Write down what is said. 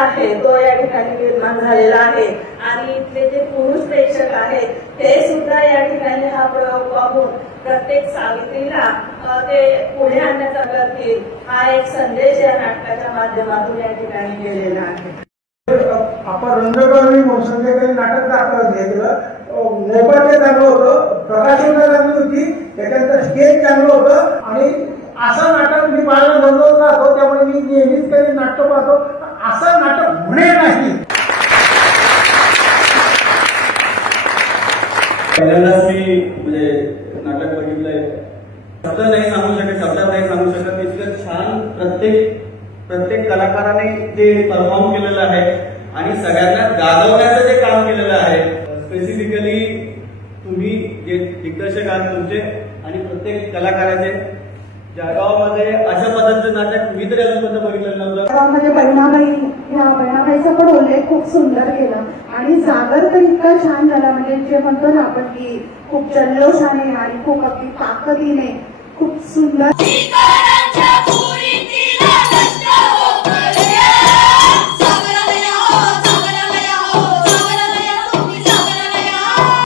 आहे तो या ठिकाणी निर्माण झालेला आहे आणि इथले जे पुरुष प्रेक्षक आहेत ते सुद्धा या ठिकाणी हा प्रयोग पाहून प्रत्येक सावित्रीला ते पुढे आणण्याचा करतील हा एक संदेश या नाटकाच्या माध्यमातून या ठिकाणी गेलेला आहे। आपण रंगकर्मी संध्याकाळी नाटक दाखवलं गेलं, मोबाईल चांगलं होतं, प्रकाशन चांगली होती, त्याच्यानंतर स्टेज चांगलं होतं आणि असं नाटक मी पाहायला बनवत राहतो, त्यामुळे मी नेहमीच काही नाटक पाहतो, असं नाटक होणे नाही। पहिल्यांदाच मी म्हणजे नाटक बघितलंय, शब्द नाही सांगू शकत, शब्दात नाही सांगू शकत, इतकं छान प्रत्येक कलाकाराने ते परफॉर्म केलेलं आहे आणि सगळ्यांना गाजवण्याचं जे काम केलेलं आहे। स्पेसिफिकली तुम्ही जे दिग्दर्शक आहात तुमचे आणि प्रत्येक कलाकाराचे, जळगावमध्ये अशा पद्धतीचं नाटक मी तरी अजूनपर्यंत बघितलेलं नव्हतं। म्हणजे बहिणाबाईचा पण उल्लेख खूप सुंदर केला आणि सागर तर इतका छान झाला, म्हणजे जे म्हणतो ना आपण की खूप जल्लोषाने आणि खूप अगदी ताकदीने खूप सुंदर